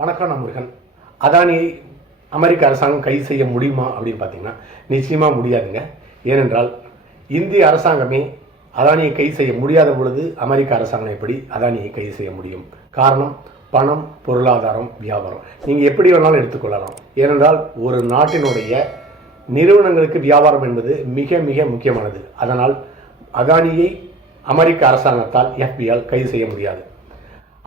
வணக்கம் நான் முருகன் அதானியை அமெரிக்க அரசாங்கம் கைது செய்ய முடியுமா அப்படின்னு பார்த்தீங்கன்னா நிச்சயமாக முடியாதுங்க. ஏனென்றால் இந்திய அரசாங்கமே அதானியை கைது செய்ய முடியாத பொழுது அமெரிக்க அரசாங்கம் எப்படி அதானியை கைது செய்ய முடியும்? காரணம் பணம் பொருளாதாரம் வியாபாரம். நீங்கள் எப்படி வேணாலும் எடுத்துக்கொள்ளலாம். ஏனென்றால் ஒரு நாட்டினுடைய நிறுவனங்களுக்கு வியாபாரம் என்பது மிக மிக முக்கியமானது. அதனால் அதானியை அமெரிக்க அரசாங்கத்தால் எஃபியால் கைது செய்ய முடியாது.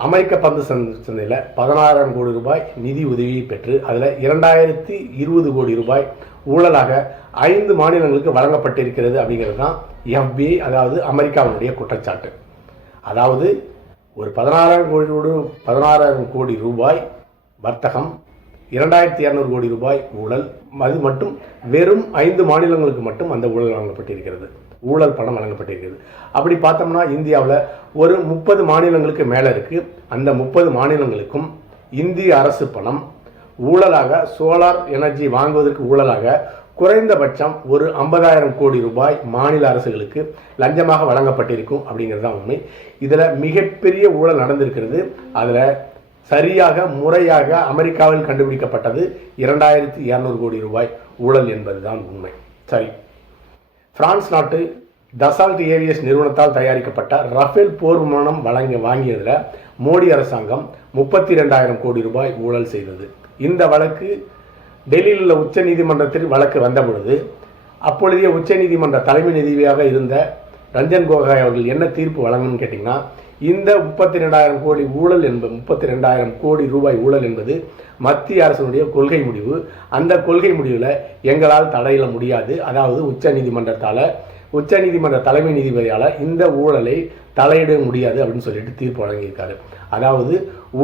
அமெரிக்க பந்து சந்தை- சந்தையில் பதினாறாயிரம் கோடி ரூபாய் நிதி உதவியை பெற்று அதில் இரண்டாயிரத்தி இருபது கோடி ரூபாய் ஊழலாக ஐந்து மாநிலங்களுக்கு வழங்கப்பட்டிருக்கிறது அப்படிங்கிறது தான் எஃபிஐ அதாவது அமெரிக்காவினுடைய குற்றச்சாட்டு. அதாவது ஒரு பதினாறாயிரம் கோடி பதினாறாயிரம் கோடி ரூபாய் வர்த்தகம் இரண்டாயிரத்தி இரநூறு கோடி ரூபாய் ஊழல் அது மட்டும் வெறும் ஐந்து மாநிலங்களுக்கு மட்டும் அந்த ஊழல் வழங்கப்பட்டிருக்கிறது. ஊழல் பணம் வழங்கப்பட்டிருக்கிறது அப்படி பார்த்தோம்னா இந்தியாவில் ஒரு முப்பது மாநிலங்களுக்கு மேலே இருக்குது அந்த முப்பது மாநிலங்களுக்கும் இந்திய அரசு பணம் ஊழலாக சோலார் எனர்ஜி வாங்குவதற்கு ஊழலாக குறைந்தபட்சம் ஒரு ஐம்பதாயிரம் கோடி ரூபாய் மாநில அரசுகளுக்கு லஞ்சமாக வழங்கப்பட்டிருக்கும் அப்படிங்கிறது தான் உண்மை. இதில் மிகப்பெரிய ஊழல் நடந்திருக்கிறது. அதில் சரியாக முறையாக அமெரிக்காவில் கண்டுபிடிக்கப்பட்டது இரண்டாயிரத்தி இரநூறு கோடி ரூபாய் ஊழல் என்பதுதான் உண்மை. சரி. பிரான்ஸ் நாட்டு தசால்ட் ஏவிஎஸ் நிறுவனத்தால் தயாரிக்கப்பட்ட ரஃபேல் போர் விமானம் வழங்கி வாங்கியதில் மோடி அரசாங்கம் முப்பத்தி ரெண்டாயிரம் கோடி ரூபாய் ஊழல் செய்தது. இந்த வழக்கு டெல்லியில் உள்ள உச்ச நீதிமன்றத்தில் வழக்கு வந்த பொழுது அப்பொழுதைய உச்ச நீதிமன்ற தலைமை நீதிபதியாக இருந்த ரஞ்சன் கோகாய் அவர்கள் என்ன தீர்ப்பு வழங்கணும்னு கேட்டிங்கன்னா இந்த முப்பத்தி ரெண்டாயிரம் கோடி ஊழல் என்பது முப்பத்தி ரெண்டாயிரம் கோடி ரூபாய் ஊழல் என்பது மத்திய அரசினுடைய கொள்கை முடிவு. அந்த கொள்கை முடிவில் எங்களால் தடையிட முடியாது. அதாவது உச்ச நீதிமன்றத்தால் உச்ச நீதிமன்ற தலைமை நீதிபதியால் இந்த ஊழலை தலையிட முடியாது அப்படின்னு சொல்லிட்டு தீர்ப்பு வழங்கியிருக்காரு. அதாவது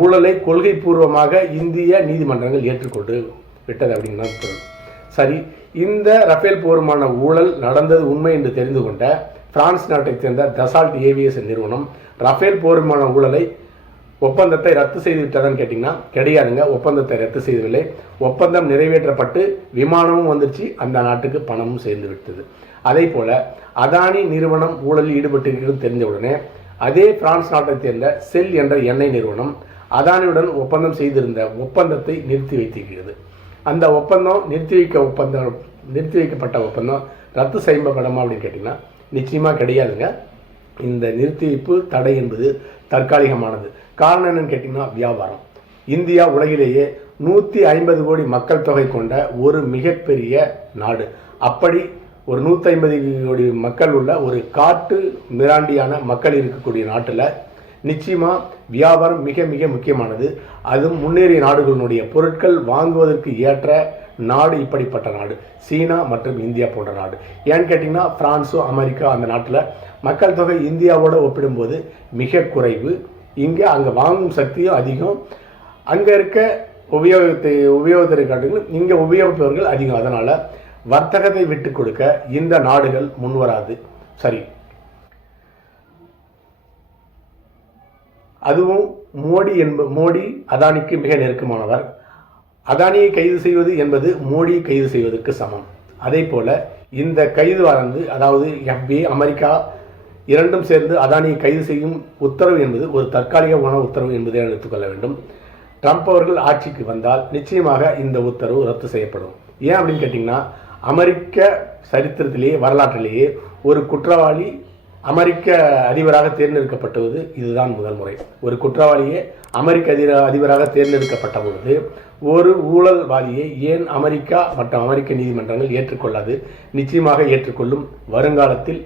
ஊழலை கொள்கை பூர்வமாக இந்திய நீதிமன்றங்கள் ஏற்றுக்கொண்டு விட்டது அப்படின்னு சரி இந்த ரஃபேல் போருமான ஊழல் நடந்தது உண்மை என்று தெரிந்து கொண்ட பிரான்ஸ் நாட்டைச் சேர்ந்த தசால்ட் ஏவிஎஸ் நிறுவனம் ரஃபேல் போர் விமான ஊழலை ஒப்பந்தத்தை ரத்து செய்து விட்டதான்னு கேட்டிங்கன்னா கிடையாதுங்க. ஒப்பந்தத்தை ரத்து செய்யவில்லை ஒப்பந்தம் நிறைவேற்றப்பட்டு விமானமும் வந்துருச்சு. அந்த நாட்டுக்கு பணமும் சேர்ந்து விட்டது. அதே போல் அதானி நிறுவனம் ஊழலில் ஈடுபட்டிருக்கிறது தெரிஞ்ச உடனே அதே பிரான்ஸ் நாட்டைச் சேர்ந்த செல் என்ற எண்ணெய் நிறுவனம் அதானியுடன் ஒப்பந்தம் செய்திருந்த ஒப்பந்தத்தை நிறுத்தி வைத்திருக்கிறது. அந்த ஒப்பந்தம் நிறுத்தி வைக்க ஒப்பந்தம் நிறுத்தி வைக்கப்பட்ட ஒப்பந்தம் ரத்து செய்யப்படமா அப்படின்னு கேட்டிங்கன்னா நிச்சயமாக கிடையாதுங்க. இந்த நிறுத்தி வைப்பு தடை என்பது தற்காலிகமானது. காரணம் என்னன்னு கேட்டிங்கன்னா வியாபாரம். இந்தியா உலகிலேயே நூற்றி ஐம்பது கோடி மக்கள் தொகை கொண்ட ஒரு மிகப்பெரிய நாடு. அப்படி ஒரு நூற்றி ஐம்பது கோடி மக்கள் உள்ள ஒரு காட்டு மிராண்டியான மக்கள் இருக்கக்கூடிய நாட்டில் நிச்சயமாக வியாபாரம் மிக மிக முக்கியமானது. அதுவும் முன்னேறிய நாடுகளினுடைய பொருட்கள் வாங்குவதற்கு ஏற்ற நாடு இப்படிப்பட்ட நாடு. சீனா மற்றும் இந்தியா போன்ற நாடு. ஏன்னு கேட்டிங்கன்னா பிரான்ஸோ அமெரிக்கா அந்த நாட்டில் மக்கள் தொகை இந்தியாவோடு ஒப்பிடும்போது மிக குறைவு. இங்கே அங்கே வாங்கும் சக்தியும் அதிகம். அங்கே இருக்க உபயோகத்தை உபயோகத்தை காட்டுகளும் இங்கே உபயோகிப்பவர்கள் அதிகம். அதனால் வர்த்தகத்தை விட்டு கொடுக்க இந்த நாடுகள் முன்வராது. சரி. அதுவும் மோடி என்ப மோடி அதானிக்கு மிக நெருக்கமானவர். அதானியை கைது செய்வது என்பது மோடியை கைது செய்வதற்கு சமம். அதே போல இந்த கைது வரந்து அதாவது எஃபிஏ அமெரிக்கா இரண்டும் சேர்ந்து அதானியை கைது செய்யும் உத்தரவு என்பது ஒரு தற்காலிகமான உத்தரவு என்பதை எடுத்துக்கொள்ள வேண்டும். ட்ரம்ப் அவர்கள் ஆட்சிக்கு வந்தால் நிச்சயமாக இந்த உத்தரவு ரத்து செய்யப்படும். ஏன் அப்படின்னு கேட்டிங்கன்னா அமெரிக்க சரித்திரத்திலேயே வரலாற்றிலேயே ஒரு குற்றவாளி அமெரிக்க அதிபராக தேர்ந்தெடுக்கப்பட்டது இதுதான் முதல் முறை. ஒரு குற்றவாளியே அமெரிக்க அதிர அதிபராக தேர்ந்தெடுக்கப்பட்ட பொழுது ஒரு ஊழல்வாதியை ஏன் அமெரிக்கா மற்றும் அமெரிக்க நீதிமன்றங்கள் ஏற்றுக்கொள்ளாது நிச்சயமாக ஏற்றுக்கொள்ளும் வருங்காலத்தில்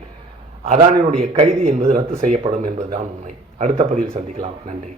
அதானினுடைய கைது என்பது ரத்து செய்யப்படும் என்பதுதான் உண்மை. அடுத்த பதிவில் சந்திக்கலாம். நன்றி.